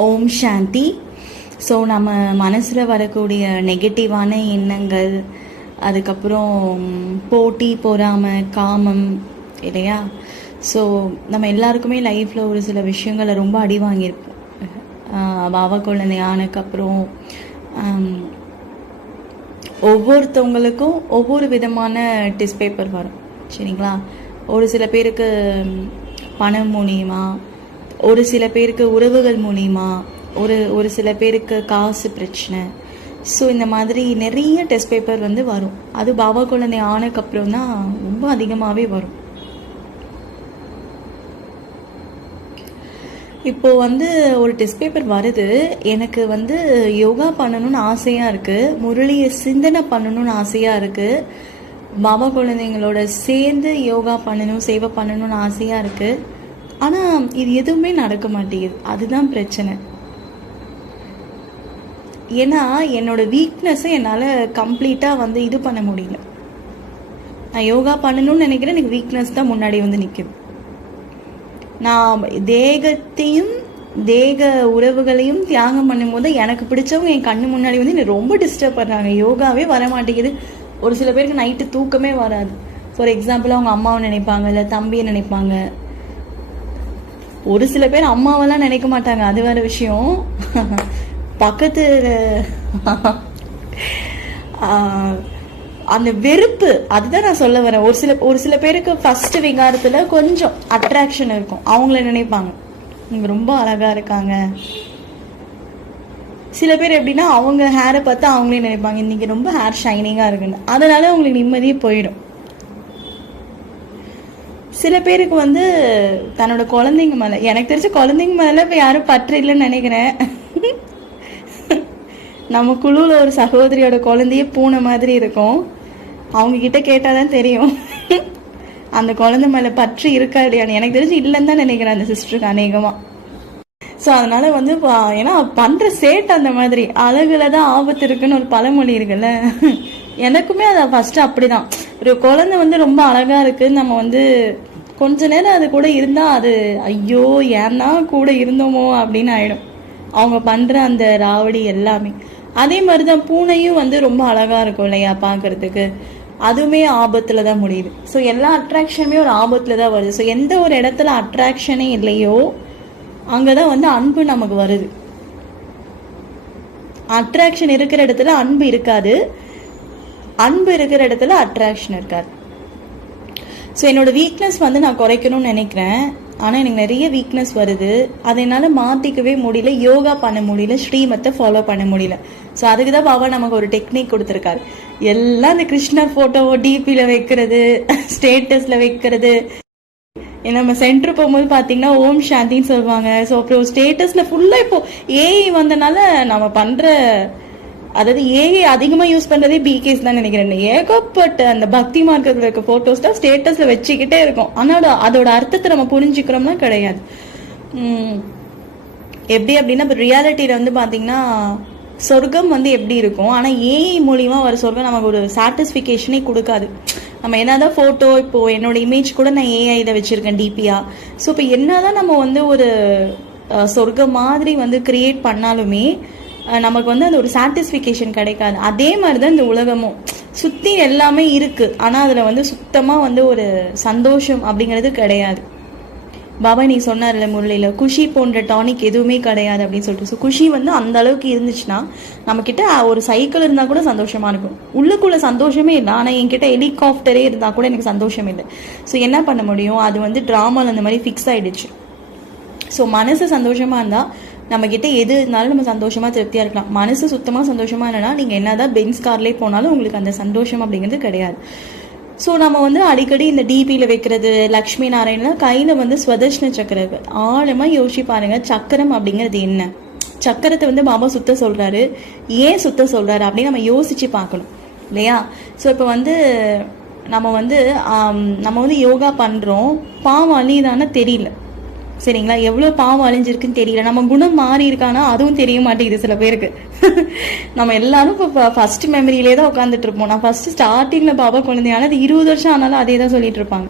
ஓம் சாந்தி. So நம்ம மனசில் வரக்கூடிய நெகட்டிவான எண்ணங்கள் அதுக்கப்புறம் போட்டி பொறாமை காமம் இல்லையா? ஸோ நம்ம எல்லாருக்குமே லைஃப்பில் ஒரு சில விஷயங்களை ரொம்ப அடி வாங்கியிருப்போம். பாவ குழந்தை ஆனதுக்கப்புறம் ஒவ்வொருத்தவங்களுக்கும் ஒவ்வொரு விதமான டிஸ் பேப்பர் வரும். சரிங்களா? ஒரு சில பேருக்கு பணம் மூலியமாக ஒரு சில பேருக்கு உறவுகள் மூலியமா ஒரு ஒரு சில பேருக்கு காசு பிரச்சனை. ஸோ இந்த மாதிரி நிறைய டெஸ்ட் பேப்பர் வந்து வரும். அது பாபா குழந்தை ஆனதுக்கப்புறம் தான் ரொம்ப அதிகமாகவே வரும். இப்போ வந்து ஒரு டெஸ்ட் பேப்பர் வருது. எனக்கு வந்து யோகா பண்ணணும்னு ஆசையா இருக்கு. முரளியை சிந்தனை பண்ணணும்னு ஆசையா இருக்கு. பாபா குழந்தைங்களோட சேர்ந்து யோகா பண்ணணும் சேவை பண்ணணும்னு ஆசையா இருக்கு. ஆனா இது எதுவுமே நடக்க மாட்டேங்குது. அதுதான் பிரச்சனை. ஏன்னா என்னோட வீக்னஸை என்னால் கம்ப்ளீட்டாக வந்து இது பண்ண முடியல. நான் யோகா பண்ணணும்னு நினைக்கிறேன். எனக்கு வீக்னஸ் தான் முன்னாடி வந்து நிற்குது நான் தேகத்தையும் தேக உறவுகளையும் தியாகம் பண்ணும்போது எனக்கு பிடிச்சவங்க என் கண்ணு முன்னாடி வந்து என்னை ரொம்ப டிஸ்டர்ப் பண்ணுறாங்க யோகாவே வர மாட்டேங்குது. ஒரு சில பேருக்கு நைட்டு தூக்கமே வராது. ஃபார் எக்ஸாம்பிள் அவங்க அம்மாவை நினைப்பாங்க இல்லை தம்பியை நினைப்பாங்க. ஒரு சில பேர் அம்மாவெல்லாம் நினைக்க மாட்டாங்க அது வேற விஷயம். பக்கத்து அந்த வெறுப்பு அதுதான் நான் சொல்ல வரேன். ஒரு சில ஒரு சில பேருக்கு ஃபர்ஸ்ட் விகாரத்துல கொஞ்சம் அட்ராக்ஷன் இருக்கும். அவங்கள நினைப்பாங்க. இவங்க ரொம்ப அழகா இருக்காங்க. சில பேர் எப்படின்னா அவங்க ஹேரை பார்த்து அவங்களே நினைப்பாங்க. இன்னைக்கு ரொம்ப ஹேர் ஷைனிங்கா இருக்குன்னு. அதனால அவங்களுக்கு நிம்மதியே போயிடும். சில பேருக்கு வந்து தன்னோட குழந்தைங்க மேல எனக்கு தெரிஞ்ச குழந்தைங்க மேல இப்ப யாரும் பற்று இல்லைன்னு நினைக்கிறேன். நம்ம குழுவில் ஒரு சகோதரியோட குழந்தையே பூனை மாதிரி இருக்கும். அவங்க கிட்ட கேட்டாதான் தெரியும். அந்த குழந்தை மேல பற்று இருக்கா இல்லையான்னு எனக்கு தெரிஞ்சு இல்லைன்னு தான் நினைக்கிறேன் அந்த சிஸ்டருக்கு அநேகமா. ஸோ அதனால வந்து பா- ஏன்னா பண்ற சேட் அந்த மாதிரி. அழகுல தான் ஆபத்து இருக்குன்னு ஒரு பழமொழி இருக்குல்ல. எனக்குமே அதை ஃபர்ஸ்ட் அப்படிதான். ஒரு குழந்தை வந்து ரொம்ப அழகா இருக்கு நம்ம வந்து கொஞ்ச நேரம் அது கூட இருந்தா அது ஐயோ ஏன்னா கூட இருந்தோமோ? அப்படின்னு ஆயிடும். அவங்க பண்ற அந்த ராவடி எல்லாமே. அதே மாதிரி தான் பூனையும் வந்து ரொம்ப அழகா இருக்கும் இல்லையா பார்க்குறதுக்கு அதுவுமே ஆபத்தில் தான் முடியுது. ஸோ எல்லா அட்ராக்ஷனுமே ஒரு ஆபத்துல தான் வருது. ஸோ எந்த ஒரு இடத்துல அட்ராக்ஷனே இல்லையோ அங்கதான் வந்து அன்பு நமக்கு வருது. அட்ராக்ஷன் இருக்கிற இடத்துல அன்பு இருக்காது. அன்பு இருக்கிற இடத்துல அட்ராக்ஷன் இருக்காது. ஸோ என்னோட வீக்னஸ் வந்து நான் குறைக்கணும்னு நினைக்கிறேன். ஆனால் எனக்கு நிறைய வீக்னஸ் வருது. அதை என்னால் மாற்றிக்கவே முடியல. யோகா பண்ண முடியல. ஸ்ரீமத்தை ஃபாலோ பண்ண முடியல. ஸோ அதுக்கு தான் பாபா நமக்கு ஒரு டெக்னிக் கொடுத்துருக்காரு. எல்லாம் இந்த கிருஷ்ணர் ஃபோட்டோவை டிபியில் வைக்கிறது ஸ்டேட்டஸில் வைக்கிறது. ஏன்னா நம்ம சென்டர் போகும்போது பார்த்தீங்கன்னா ஓம் சாந்தின்னு சொல்லுவாங்க. ஸோ அப்புறம் ஸ்டேட்டஸில் ஃபுல்லாக இப்போ ஏஐ வந்தனால நம்ம பண்ணுற அதாவது ஏஐ அதிகமாக யூஸ் பண்ணுறதே பிகேஸ் தான் நினைக்கிறேன். ஏகப்பட்ட அந்த பக்தி மார்க்கத்தில் இருக்க ஃபோட்டோஸ் தான் ஸ்டேட்டஸில் வச்சுக்கிட்டே இருக்கும். ஆனால் அதோட அர்த்தத்தை நம்ம புரிஞ்சுக்கிறோம்னா கிடையாது. எப்படி அப்படின்னா இப்போ ரியாலிட்டியில் வந்து பார்த்தீங்கன்னா சொர்க்கம் வந்து எப்படி இருக்கும்? ஆனால் ஏஐ மூலியமா வர சொர்க்கம் நமக்கு ஒரு சாட்டிஸ்ஃபிகேஷனே கொடுக்காது. நம்ம என்னதான் ஃபோட்டோ இப்போ என்னோட இமேஜ் கூட நான் ஏஐல வச்சிருக்கேன் டிபியா ஸோ இப்போ என்னதான் நம்ம வந்து ஒரு சொர்க்கம் மாதிரி வந்து கிரியேட் பண்ணாலுமே நமக்கு வந்து அந்த ஒரு சாட்டிஸ்ஃபிகேஷன் கிடைக்காது. அதே மாதிரி தான் இந்த உலகமும். சுற்றி எல்லாமே இருக்குது ஆனால் அதில் வந்து சுத்தமாக வந்து ஒரு சந்தோஷம் அப்படிங்கிறது கிடையாது. பாபா நீ சொன்னார்ல முரளியில் குஷி போன்ற டானிக் எதுவுமே கிடையாது அப்படின்னு சொல்லிட்டு. ஸோ குஷி வந்து அந்த அளவுக்கு இருந்துச்சுன்னா நம்மக்கிட்ட ஒரு சைக்கிள் இருந்தால் கூட சந்தோஷமாக இருக்கும். உள்ளுக்குள்ளே சந்தோஷமே இல்லை. ஆனால் என்கிட்ட ஹெலிகாப்டரே இருந்தால் கூட எனக்கு சந்தோஷம் இல்லை. ஸோ என்ன பண்ண முடியும்? அது வந்து ட்ராமாவில் அந்த மாதிரி ஃபிக்ஸ் ஆகிடுச்சு ஸோ மனசு சந்தோஷமாக இருந்தால் நம்ம கிட்ட எது இருந்தாலும் நம்ம சந்தோஷமா திருப்தியா இருக்கலாம். மனசு சுத்தமா சந்தோஷமா நீங்கள் நீங்க என்னதான் பென்ஸ் கார்லேயே போனாலும் உங்களுக்கு அந்த சந்தோஷம் அப்படிங்கிறது கிடையாது. ஸோ நம்ம வந்து அடிக்கடி இந்த டிபியில் வைக்கிறது லக்ஷ்மி நாராயணன் கையில் வந்து ஸ்வதர்ஷ்ண சக்கரம் ஆழமாக யோசிச்சு பாருங்க சக்கரம் அப்படிங்கிறது என்ன? சக்கரத்தை வந்து பாபா சுத்த சொல்கிறாரு ஏன் சுத்த சொல்கிறாரு அப்படின்னு நம்ம யோசிச்சு பார்க்கணும். இல்லையா? ஸோ இப்போ வந்து நம்ம வந்து நம்ம வந்து யோகா பண்ணுறோம் பாவம் அழியுதான்னு தெரியல. சரிங்களா? எவ்வளோ பாவம் அழிஞ்சிருக்குன்னு தெரியல. நம்ம குணம் மாறி இருக்கானா அதுவும் தெரிய மாட்டேங்குது சில பேருக்கு. நம்ம எல்லாரும் இப்போ ஃபர்ஸ்ட் மெமரியிலே தான் உட்காந்துட்டு இருப்போம். நான் ஃபர்ஸ்ட் ஸ்டார்டிங்கில் பாபா குழந்தையான அது இருபது வருஷம் ஆனாலும் அதே தான் சொல்லிட்டு இருப்பாங்க.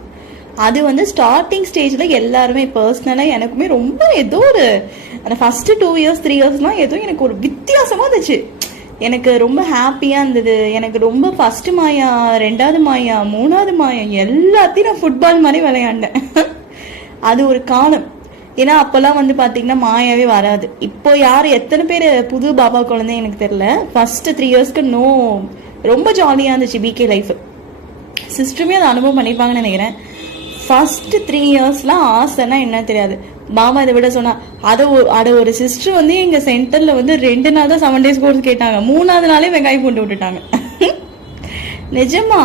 அது வந்து ஸ்டார்டிங் ஸ்டேஜில் எல்லாருமே பர்சனலாக எனக்குமே ரொம்ப ஏதோ ஒரு அந்த ஃபஸ்ட்டு டூ இயர்ஸ் த்ரீ இயர்ஸ்லாம் ஏதோ எனக்கு ஒரு வித்தியாசமாக இருந்துச்சு. எனக்கு ரொம்ப ஹாப்பியாக இருந்தது. எனக்கு ரொம்ப ஃபர்ஸ்ட் மாயா ரெண்டாவது மாயா மூணாவது மாயா எல்லாத்தையும் நான் ஃபுட்பால் மாதிரி விளையாண்டேன். அது ஒரு காலம். ஏன்னா அப்போல்லாம் வந்து பார்த்தீங்கன்னா மாயாவே வராது. இப்போ யார் எத்தனை பேர் புது பாபா குழந்தை எனக்கு தெரியல. ஃபஸ்ட்டு த்ரீ இயர்ஸ்க்கு நோ ரொம்ப ஜாலியாக இருந்துச்சு பிகே லைஃப் சிஸ்டருமே அதை அனுபவம் பண்ணியிருப்பாங்கன்னு நினைக்கிறேன். ஃபஸ்ட்டு த்ரீ இயர்ஸ்லாம் ஆசைன்னா என்ன தெரியாது. மாமா இதை விட சொன்னா அதை ஒரு அதை ஒரு சிஸ்டர் வந்து எங்க சென்டர்ல வந்து ரெண்டு நாள் தான் செவன் டேஸ் கோர்ஸ் கேட்டாங்க. மூணாவது நாளே வெங்காயம் பூண்டு விட்டுட்டாங்க. நிஜமா?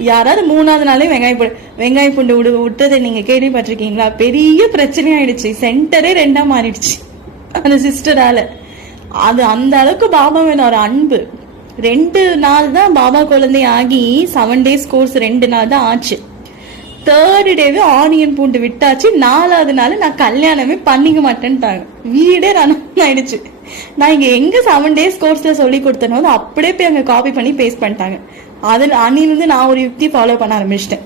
யாராவது மூணாவது நாளே வெங்காயம் வெங்காய வெங்காயம் பூண்டு விடு விட்டதை நீங்க கேள்விப்பட்டிருக்கீங்களா? பெரிய பிரச்சனை ஆயிடுச்சு சென்டரே ரெண்டா மாறிடுச்சு. அந்த சிஸ்டரால. அது அந்த அளவுக்கு பாபா மேல ஒரு அன்பு. ரெண்டு நாள் தான் பாபா குழந்தை ஆகி செவன் டேஸ் கோர்ஸ் ரெண்டு நாள் தான் ஆச்சு. தேர்டு டேவே ஆனியன் பூண்டு விட்டாச்சு. நாலாவது நாள் நான் கல்யாணமே பண்ணிக்க மாட்டேன்ட்டாங்க. வீடே ரன் ஆயிடுச்சு. நான் இங்க எங்க செவன் டேஸ் கோர்ஸ்ல சொல்லி கொடுத்தனோ அதை அப்படியே போய் அங்க காப்பி பண்ணி பேஸ்ட் பண்ணிட்டாங்க. அதில் அணிலிருந்து நான் ஒரு யுக்தி ஃபாலோ பண்ண ஆரம்பிச்சிட்டேன்.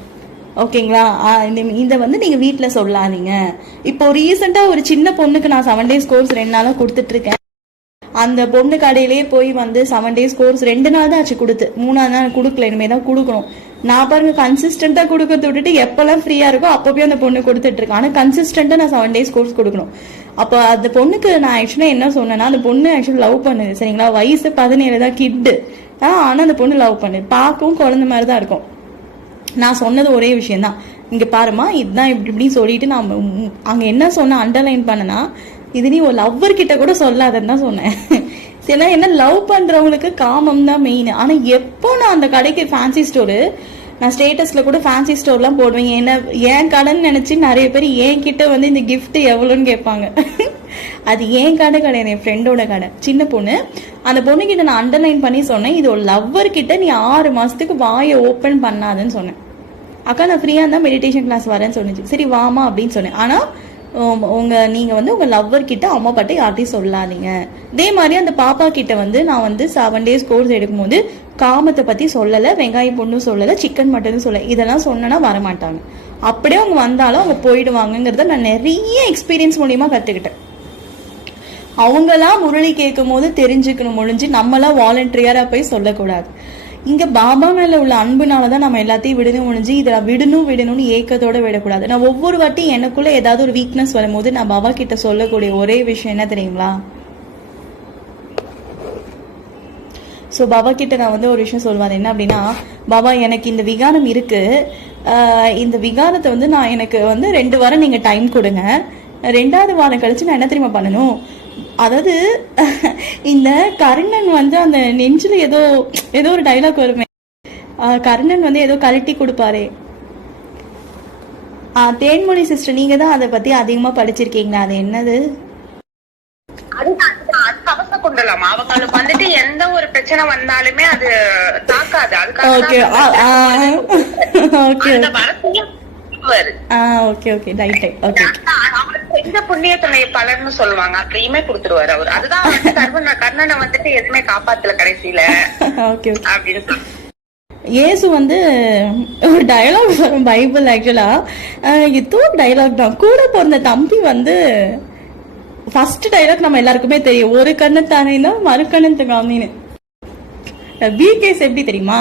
ஓகேங்களா இந்த இதை வந்து நீங்கள் வீட்டில் சொல்லாதீங்க. இப்போ ரீசெண்டாக ஒரு சின்ன பொண்ணுக்கு நான் செவன் டேஸ் கோர்ஸ் ரெண்டு நாளாக கொடுத்துட்ருக்கேன். அந்த பொண்ணு கடையிலேயே போய் வந்து செவன் டேஸ் கோர்ஸ் ரெண்டு நாள் தான் ஆச்சு கொடுத்து. மூணாவது நாள் கொடுக்கல இனிமே தான் கொடுக்கணும். நான் பாருங்க கன்சிஸ்டண்டா கொடுக்கறத விட்டுட்டு எப்பெல்லாம் ஃப்ரீயா இருக்கோ அப்போ போய் அந்த பொண்ணு கொடுத்துட்டு இருக்கேன் ஆனா கன்சிஸ்டண்டா நான் செவன் டேஸ் கோர்ஸ் கொடுக்கணும். அப்போ அந்த பொண்ணுக்கு நான் ஆக்சுவலா என்ன சொன்னேன்னா அந்த பொண்ணு ஆக்சுவலாக லவ் பண்ணுது சரிங்களா? வயசு பதினேழு தான் கிட்டு ஆனா அந்த பொண்ணு லவ் பண்ணுது. பார்க்கவும் குழந்தை மாதிரி தான் இருக்கும். நான் சொன்னது ஒரே விஷயம்தான். இங்க பாருமா இதுதான் இப்படி இப்படின்னு சொல்லிட்டு நான் அங்கே அங்க என்ன சொன்ன அண்டர்லைன் பண்ணனா இது நீ ஒரு லவ்வர் கிட்ட கூட சொல்லாதன்னு தான் சொன்னேன். சில என்ன லவ் பண்றவங்களுக்கு காமம் தான் மெயின் ஆனா எப்போ நான் அந்த கடைக்கு ஃபேன்சி ஸ்டோரு நான் ஸ்டேட்டஸில் கூட ஃபேன்சி ஸ்டோர்லாம் போடுவேன். என்ன ஏன் கடன் நினச்சி நிறைய பேர் என் கிட்ட வந்து இந்த கிஃப்ட் எவ்வளோன்னு கேட்பாங்க. அது ஏன் கடை கிடையாது என் ஃப்ரெண்டோட கடை. சின்ன பொண்ணு. அந்த பொண்ணுக்கிட்ட நான் அண்டர்லைன் பண்ணி சொன்னேன் இது ஒரு லவ்வர் கிட்ட நீ ஆறு மாதத்துக்கு வாயை ஓப்பன் பண்ணாதுன்னு சொன்னேன். அக்கா நான் ஃப்ரீயாக இருந்தால் மெடிடேஷன் கிளாஸ் வரேன்னு சொன்னிச்சு சரி வாமா அப்படின்னு சொன்னேன். ஆனால் உங்கள் நீங்கள் வந்து உங்கள் லவ்வர் கிட்ட அம்மா பாட்டை யார்ட்டையும் சொல்லாதீங்க. இதே மாதிரி அந்த பாப்பா கிட்ட வந்து நான் வந்து செவன் டேஸ் கோர்ஸ் எடுக்கும்போது காமத்தை பற்றி சொல்லலை வெங்காயம் பொண்ணும் சொல்லலை சிக்கன் மட்டனும் சொல்லலை. இதெல்லாம் சொன்னனா வரமாட்டாங்க. அப்படியே அவங்க வந்தாலும் அவங்க போயிடுவாங்கங்கிறத நான் நிறைய எக்ஸ்பீரியன்ஸ் மூலியமாக கற்றுக்கிட்டேன் அவங்களாம் முரளி கேட்கும் போது தெரிஞ்சுக்கணும் முடிஞ்சு நம்மளாம் வாலண்டியராக போய் சொல்லக்கூடாது. இங்க பாபா மேல உள்ள அன்புனால தான் நம்ம எல்லாத்தையும் விடணும் முடிஞ்சு இதை விடணும் விடணும்னு ஏக்கத்தோட விடக்கூடாது. நான் ஒவ்வொரு வாட்டி எனக்குள்ள ஏதாவது ஒரு வீக்னஸ் வரும்போது நான் பாபா கிட்ட சொல்லக்கூடிய ஒரே விஷயம் என்ன தெரியுங்களா? ஸோ பாபா கிட்ட நான் வந்து ஒரு விஷயம் சொல்லுவேன். என்ன அப்படின்னா பாபா எனக்கு இந்த விகாரம் இருக்கு. ஆஹ் இந்த விகாரத்தை வந்து நான் எனக்கு வந்து ரெண்டு வாரம் நீங்க டைம் கொடுங்க. ரெண்டாவது வாரம் கழிச்சு நான் என்ன தெரியுமா பண்ணணும்? அதாவது இந்த கர்ணன் வந்து அந்த நெஞ்சில ஏதோ ஏதோ ஒரு டைலாக் வருமே. கர்ணன் வந்து ஏதோ கழட்டி கொடுப்பாரே. தேன்மொழி சிஸ்டர் நீங்க தான் அதை பத்தி அதிகமா படிச்சிருக்கீங்களா? அது என்னது? குண்டலம் அவங்களுக்கு வந்துட்டு எந்த ஒரு பிரச்சனை வந்தாலுமே அது தாக்காது. அதுக்காக ஓகே ஓகே ரைட் ஓகே செஞ்ச புண்ணியத்துடைய பலன்னு சொல்லுவாங்க. அதையுமே கொடுத்துருவாரு அவர். அதுதான் வந்து கர்ணனை கர்ணனை வந்துட்டு எதுவுமே காப்பாத்தல கடைசியில. அப்படின்னு சொல்லி இயேசு வந்து ஒரு டயலாக் வரும் பைபிள் ஆக்சுவலா ஏதோ டயலாக் தான். கூட பிறந்த தம்பி வந்து ஃபர்ஸ்ட் டயலாக் நம்ம எல்லாருக்குமே தெரியும். ஒரு கண்ணத்தானேன்னா மறு கண்ணத்தை காமின்னு பிகேஸ் எப்படி தெரியுமா?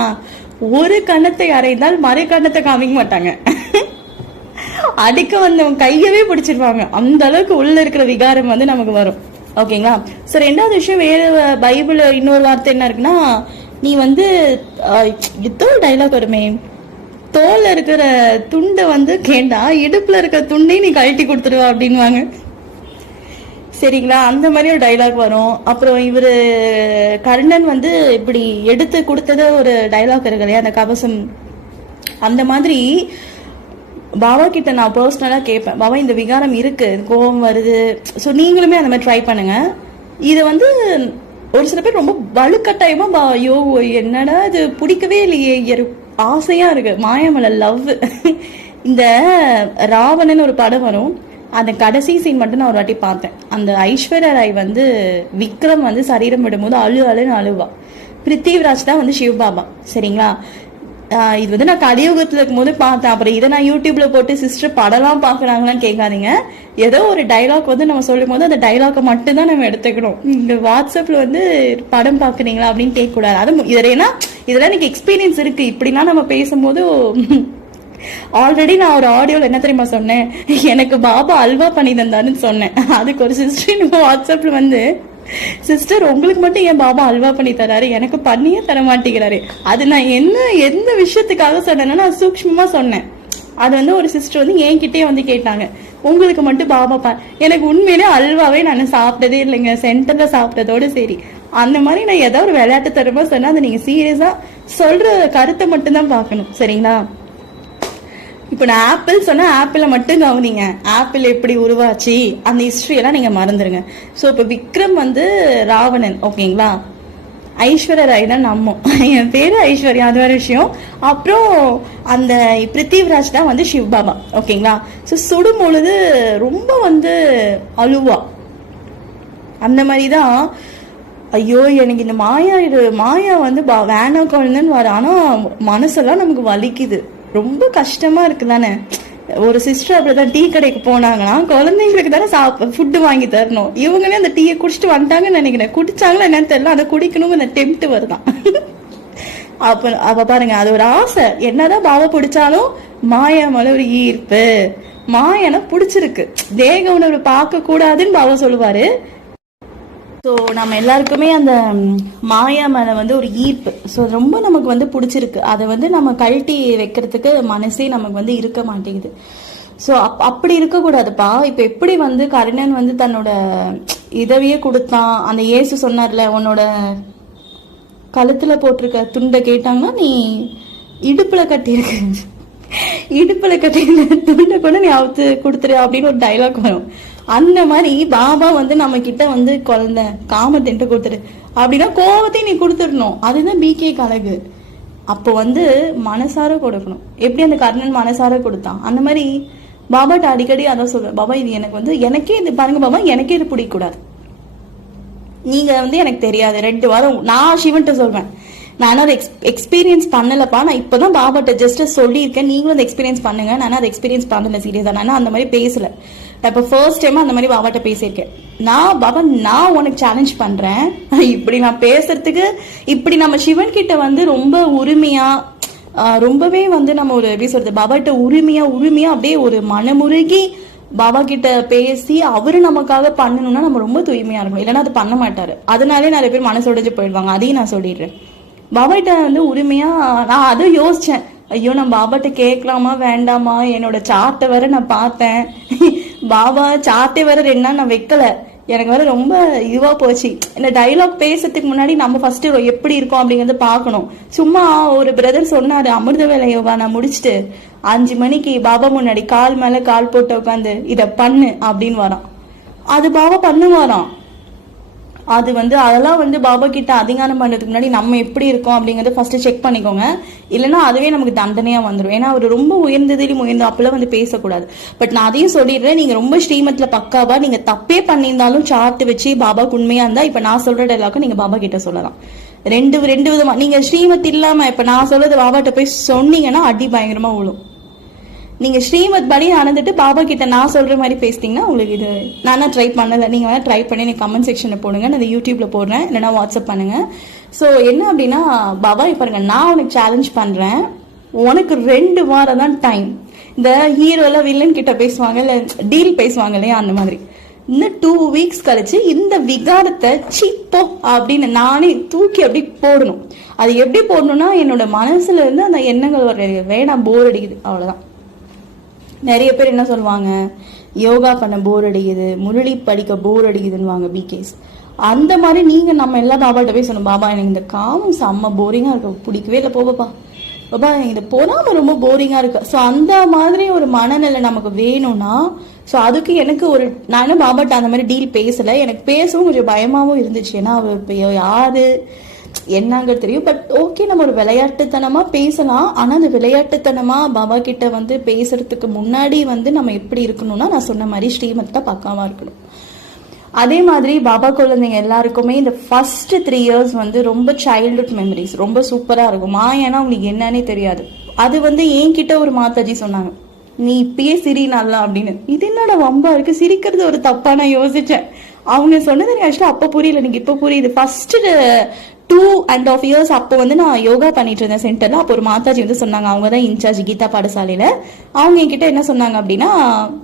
ஒரு கண்ணத்தை அறைந்தால் மறு கண்ணத்தை காமிக்க மாட்டாங்க. அடிக்க வந்தவங்க கையவே பிடிச்சிருவாங்க அந்த அளவுக்கு உள்ள இருக்கிற விகாரம் வந்து நமக்கு வரும். ஓகேங்களா? ஸோ ரெண்டாவது விஷயம் வேற பைபிள் இன்னொரு வார்த்தை என்ன இருக்குன்னா நீ வந்து அஹ், டைலாக் வருமே. தோல்ல இருக்கிற துண்டை வந்து கேண்டா இடுப்புல இருக்கிற துண்டையும் நீ கழட்டி கொடுத்துருவா அப்படின்வாங்க சரிங்களா? அந்த மாதிரி ஒரு டைலாக் வரும். அப்புறம் இவரு கர்ணன் வந்து இப்படி எடுத்து கொடுத்தது ஒரு டைலாக் இருக்கு இல்லையா? அந்த கவசம் அந்த மாதிரி பாபா கிட்ட நான் பர்சனலா கேட்பேன். பாபா இந்த விகாரம் இருக்கு கோபம் வருது. ஸோ நீங்களுமே அந்த மாதிரி ட்ரை பண்ணுங்க. இது வந்து ஒரு சில பேர் ரொம்ப வலுக்கட்டாயமா பா ஐயோ என்னடா இது பிடிக்கவே இல்லையே. ஆசையா இருக்கு. மாயமலை லவ் இந்த ராவணன் ஒரு படம் வரும். அந்த கடைசி சீன் மட்டும் நான் ஒரு வாட்டி பார்த்தேன். அந்த ஐஸ்வர்யா ராய் வந்து விக்ரம் வந்து சரீரம் விடும்போது அழு அழுன்னு அழுவா. பிருத்திவிராஜ் தான் வந்து சிவபாபா. சரிங்களா? இது வந்து நான் கலியுகத்தில் இருக்கும்போது பார்த்தேன். அப்புறம் இதை நான் யூடியூப்ல போட்டு சிஸ்டர் படம்லாம் பார்க்குறாங்களான்னு கேட்காதீங்க. ஏதோ ஒரு டைலாக் வந்து நம்ம சொல்லும் போது அந்த டைலாக்கை மட்டும் தான் நம்ம எடுத்துக்கணும். இந்த வாட்ஸ்அப்ல வந்து படம் பார்க்குறீங்களா அப்படின்னு கேட்க கூடாது அது இதில் ஏன்னா இதெல்லாம் எனக்கு எக்ஸ்பீரியன்ஸ் இருக்கு. இப்படிலாம் நம்ம பேசும்போது ஆல்ரெடி நான் ஒரு ஆடியோல என்ன தெரியுமா சொன்னேன்? எனக்கு பாபா அல்வா பண்ணி தந்தாருன்னு சொன்னேன். அதுக்கு ஒரு சிஸ்டர் வாட்ஸ்அப்பில் வாட்ஸ்அப்ல வந்து சிஸ்டர் உங்களுக்கு மட்டும் ஏன் பாபா அல்வா பண்ணி தராரு. எனக்கு பண்ணியே தர மாட்டேங்கிறாரு. அது நான் என்ன எந்த விஷயத்துக்காக சொன்னேன்னா நான் சூக்மமா சொன்னேன். அது வந்து ஒரு சிஸ்டர் வந்து என்கிட்டயே வந்து கேட்டாங்க. உங்களுக்கு மட்டும் பாபா பா எனக்கு உண்மையிலே அல்வாவே நான் சாப்பிட்டதே இல்லைங்க. சென்டர்ல சாப்பிட்டதோட சரி. அந்த மாதிரி நான் ஏதாவது ஒரு விளையாட்டு தரமா சொன்னா அதை நீங்க சீரியஸா சொல்ற கருத்தை மட்டும்தான் பார்க்கணும். சரிங்களா? இப்போ நான் ஆப்பிள் சொன்னா ஆப்பிளை மட்டும் கவனிங்க. ஆப்பிள் எப்படி உருவாச்சு? அந்த ஹிஸ்டரி எல்லாம் நீங்க மறந்துருங்க. ஸோ இப்போ விக்ரம் வந்து ராவணன் ஓகேங்களா? ஐஸ்வர்யா ராய் தான் நம்ம. என் பேரு ஐஸ்வர்யா அது வேற விஷயம். அப்புறம் அந்த பிருத்திவிராஜ் தான் வந்து சிவ் பாபா ஓகேங்களா? ஸோ சுடும் பொழுது ரொம்ப வந்து அழுவா. அந்த மாதிரி தான் ஐயோ எனக்கு இந்த மாயா இது மாயா வந்து பா- வேணா குழந்தைன்னு வர ஆனா மனசெல்லாம் நமக்கு வலிக்குது. ரொம்ப கஷ்டமா இருக்கு தானே ஒரு சிஸ்டர் அப்படிதான் டீ கடைக்கு போனாங்கன்னா குழந்தைங்களுக்கு தானே சாப்ப ஃபுட்டு வாங்கி தரணும். இவங்களே அந்த டீயை குடிச்சிட்டு வந்துட்டாங்கன்னு நினைக்கிறேன். குடிச்சாங்களா என்னன்னு தெரியல. அதை குடிக்கணுங்கிற டெம்ட் வருதான். அப்ப அவ பாருங்க அது ஒரு ஆசை. என்னதான் பாவ பிடிச்சாலும் மாயா மேல ஒரு ஈர்ப்பு. மாயனை பிடிச்சிருக்கு. தேக உணர்வு பார்க்க கூடாதுன்னு பாவா சொல்லுவாரு. ஸோ நம்ம எல்லாருக்குமே அந்த மாயா மேலே வந்து ஒரு ஈர்ப்பு. ஸோ ரொம்ப நமக்கு வந்து பிடிச்சிருக்கு. அதை வந்து நம்ம கழட்டி வைக்கிறதுக்கு மனசே நமக்கு வந்து இருக்க மாட்டேங்குது. ஸோ அப் அப்படி இருக்கக்கூடாதுப்பா. இப்போ எப்படி வந்து கருணன் வந்து தன்னோட இதவையே கொடுத்தான்? அந்த இயேசு சொன்னார்ல உன்னோட கழுத்தில் போட்டிருக்க துண்டை கேட்டாங்கன்னா நீ இடுப்பில் கட்டியிருக்க இடுப்பில் கட்டியிருக்க துண்டை கூட நீ அவுத்து கொடுத்துரு அப்படின்னு ஒரு டைலாக் வரும். அந்த மாதிரி பாபா வந்து நம்ம கிட்ட வந்து குழந்த காமத்தின்ட்டு கொடுத்துரு. அப்படின்னா கோபத்தையும் நீ கொடுத்துடணும். அதுதான் பிகே கழகு அப்போ வந்து மனசார கொடுக்கணும். எப்படி அந்த கர்ணன் மனசார கொடுத்தான்? அந்த மாதிரி பாபாட்ட அடிக்கடி அதான் சொல்லுவேன் பாபா இது எனக்கு வந்து எனக்கே இது பாருங்க பாபா எனக்கே இது பிடிக்கக்கூடாது நீங்க வந்து எனக்கு தெரியாது. ரெண்டு வாரம் நான் சிவன்ட்ட சொல்வேன். நான் அதை எக்ஸ் எக்ஸ்பீரியன்ஸ் பண்ணலப்பா. நான் இப்பதான் பாபாட்ட ஜஸ்ட் சொல்லியிருக்கேன். நீங்களும் அதை எக்ஸ்பீரியன்ஸ் பண்ணுங்க. நான் அதை எக்ஸ்பீரியன்ஸ் பண்ணல சீரியஸா. நான் அந்த மாதிரி பேசல. நான் இப்போ ஃபர்ஸ்ட் டைம் அந்த மாதிரி பாபாட்ட பேசியிருக்கேன். நான் பாபா நான் உனக்கு சேலஞ்ச் பண்றேன். இப்படி நான் பேசுறதுக்கு இப்படி நம்ம சிவன் கிட்ட வந்து ரொம்ப உரிமையா ரொம்பவே வந்து நம்ம ஒரு எப்படி சொல்றது பாபாட்ட உரிமையா உரிமையா அப்படியே ஒரு மனமுருகி பாபா கிட்ட பேசி அவரு நமக்காக பண்ணணும்னா நம்ம ரொம்ப தூய்மையா இருக்கணும். இல்லைன்னா அது பண்ண மாட்டாரு. அதனாலே நிறைய பேர் மனசு உடைஞ்சு போயிடுவாங்க. அதையும் நான் சொல்லிடுறேன். பாபாட்ட வந்து உரிமையா நான் அதை யோசிச்சேன். ஐயோ நான் பாபாட்ட கேட்கலாமா வேண்டாமா? என்னோட சார்ட்டை வேற நான் பார்த்தேன். பாபா சார்ட்டே வேற ரெண்டு நாள் நான் வைக்கல. எனக்கு வேற ரொம்ப இதுவா போச்சு. இந்த டைலாக் பேசுறதுக்கு முன்னாடி நம்ம ஃபர்ஸ்ட் எப்படி இருக்கோம் அப்படிங்கறத பார்க்கணும். சும்மா ஒரு பிரதர் சொன்னாரு அமிர்த வேலை யோகா நான் முடிச்சுட்டு அஞ்சு மணிக்கு பாபா முன்னாடி கால் மேல கால் போட்டு உட்காந்து இத பண்ணு அப்படின்னு வரான். அது பாபா பண்ணுவாராம். அது வந்து அதெல்லாம் வந்து பாபா கிட்ட அதிகாரம் பண்ணுறதுக்கு முன்னாடி நம்ம எப்படி இருக்கோம் அப்படிங்கிறத ஃபர்ஸ்ட் செக் பண்ணிக்கோங்க. இல்லைன்னா அதுவே நமக்கு தண்டனையா வந்துடும் ஏன்னா அவர் ரொம்ப உயர்ந்ததிலும் உயர்ந்த அப்பெல்லாம் வந்து பேசக்கூடாது. பட் நான் அதையும் சொல்லிடுறேன். நீங்க ரொம்ப ஸ்ரீமத்ல பக்காவா நீங்க தப்பே பண்ணியிருந்தாலும் சார்ட் வச்சு பாபாக்கு உண்மையா இருந்தா இப்ப நான் சொல்கிற டைலாக்கும் நீங்க பாபா கிட்ட சொல்லலாம். ரெண்டு ரெண்டு விதமா நீங்க ஸ்ரீமத் இல்லாம இப்ப நான் சொல்றது பாபாட்ட போய் சொன்னீங்கன்னா அடி பயங்கரமா விழும் நீங்க ஸ்ரீமத் படி நடந்துட்டு பாபா கிட்ட நான் சொல்ற மாதிரி பேசிட்டீங்கன்னா உங்களுக்கு இது நானா ட்ரை பண்ணல. நீங்க வேணா ட்ரை பண்ணி எனக்கு கமெண்ட் செக்ஷன்ல போடுங்க. நான் யூடியூப்ல போடுறேன். இல்லைன்னா வாட்ஸ்அப் பண்ணுங்க. ஸோ என்ன அப்படின்னா பாபா இப்ப பாருங்க நான் உனக்கு சேலஞ்ச் பண்றேன். உனக்கு ரெண்டு வாரம் தான் டைம் இந்த ஹீரோ வில்லன் கிட்ட பேசுவாங்க இல்ல டீல் பேசுவாங்க இல்லையா அந்த மாதிரி. இன்னும் டூ வீக்ஸ் கழிச்சு இந்த விகாரத்தை சிப்போ அப்படின்னு நானே தூக்கி அப்படி போடணும். அது எப்படி போடணும்னா என்னோட மனசுல இருந்து அந்த எண்ணங்கள் வர வேணாம் போர் அடிக்குது. அவ்வளவுதான். நிறைய பேர் என்ன சொல்லுவாங்க? யோகா பண்ண போர் அடிக்குது முரளி படிக்க போர் அடிக்குதுன்னுவாங்க பிகேஸ் அந்த மாதிரி நீங்க நம்ம எல்லா பாபாட்ட போய் சொல்லணும் பாபா எனக்கு இந்த காமம் செம்ம போரிங்கா இருக்கு. பிடிக்கவே இல்லை போபாப்பா பாபா எனக்கு இந்த போகாமல் ரொம்ப போரிங்கா இருக்கு. ஸோ அந்த மாதிரி ஒரு மனநிலை நமக்கு வேணும்னா ஸோ அதுக்கு எனக்கு ஒரு நானும் பாபாட்ட அந்த மாதிரி டீல் பேசல. எனக்கு பேசவும் கொஞ்சம் பயமாவும் இருந்துச்சு. ஏன்னா அவர் இப்போ யாரு? என்னங்கிறது தெரியும்? பட் ஓகே நம்ம ஒரு விளையாட்டுத்தனமா பேசலாம். ஆனா அந்த விளையாட்டுத்தனமா பாபா கிட்ட வந்து பேசுறதுக்கு முன்னாடி வந்து நம்ம எப்படி இருக்கணும்னா நான் சொன்ன மாதிரி ஸ்ரீமத்ல பக்காவா இருக்கணும். அதே மாதிரி பாபா குழந்தைங்க எல்லாருக்குமே இந்த ஃபர்ஸ்ட் த்ரீ இயர்ஸ் வந்து ரொம்ப சைல்டுஹுட் மெமரிஸ் ரொம்ப சூப்பராக இருக்கும். ஏன்னா அவங்களுக்கு என்னன்னே தெரியாது. அது வந்து என்கிட்ட ஒரு மாதாஜி சொன்னாங்க. நீ இப்பயே சிரி நல்லா அப்படின்னு. இது என்னோட வம்பா இருக்கு? சிரிக்கிறது ஒரு தப்பா நான் யோசிச்சேன். அவங்க சொன்னது எனக்கு ஆக்சுவலா அப்ப புரியல. எனக்கு இப்ப புரியுது. First two and half years அப்போ வந்து நான் யோகா பண்ணிட்டு இருந்தேன் சென்டர்ல அப்போ ஒரு மாதாஜி வந்து சொன்னாங்க அவங்க தான் இன்சார்ஜ் கீதா பாடசாலையில. அவங்க என்கிட்ட என்ன சொன்னாங்க அப்படின்னா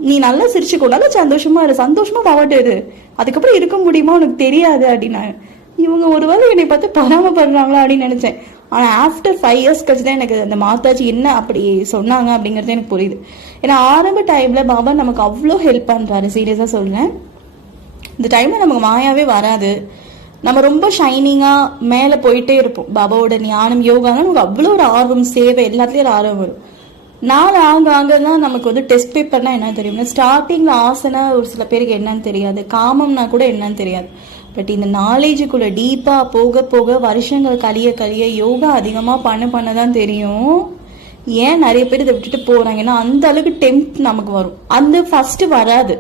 நீ நல்லா சிரிச்சுக்கோ நல்லா சந்தோஷமா இரு சந்தோஷமா பாவாட்டு அதுக்கப்புறம் இருக்க முடியுமா? உனக்கு தெரியாது அப்படின்னாங்க. இவங்க ஒரு வேளை என்னை பார்த்து பராமப்படுறாங்களா அப்படின்னு நினைச்சேன். ஆனா ஆஃப்டர் ஃபைவ் இயர்ஸ் கழிச்சு தான் எனக்கு அந்த மாதாஜி என்ன அப்படி சொன்னாங்க அப்படிங்கறது எனக்கு புரியுது. ஏன்னா ஆரம்ப டைம்ல பாபா நமக்கு அவ்வளோ ஹெல்ப் பண்றாரு. சீரியஸா சொல்றேன். இந்த டைம்ல நமக்கு மாயாவே வராது. நம்ம ரொம்ப ஷைனிங்கா மேல போயிட்டே இருப்போம். பாபாவோட ஞானம் யோகானா நமக்கு அவ்வளோ ஒரு ஆர்வம் சேவை எல்லாத்துலயும் ஒரு ஆர்வம் வரும். நாள் ஆங்க ஆங்கதான் நமக்கு வந்து டெஸ்ட் பேப்பர்னா என்ன தெரியும் ஸ்டார்டிங்ல ஆசனா ஒரு சில பேருக்கு என்னன்னு தெரியாது. காமம்னா கூட என்னன்னு தெரியாது. பட் இந்த நாலேஜுக்குள்ள டீப்பா போக போக வருஷங்கள் கழிய கழிய யோகா அதிகமா பண்ண பண்ண தான் தெரியும். ஏன் நிறைய பேர் இதை விட்டுட்டு போறாங்க? ஏன்னா அந்த அளவுக்கு டெம்ப் நமக்கு வரும். அந்த ஃபர்ஸ்ட் வராது.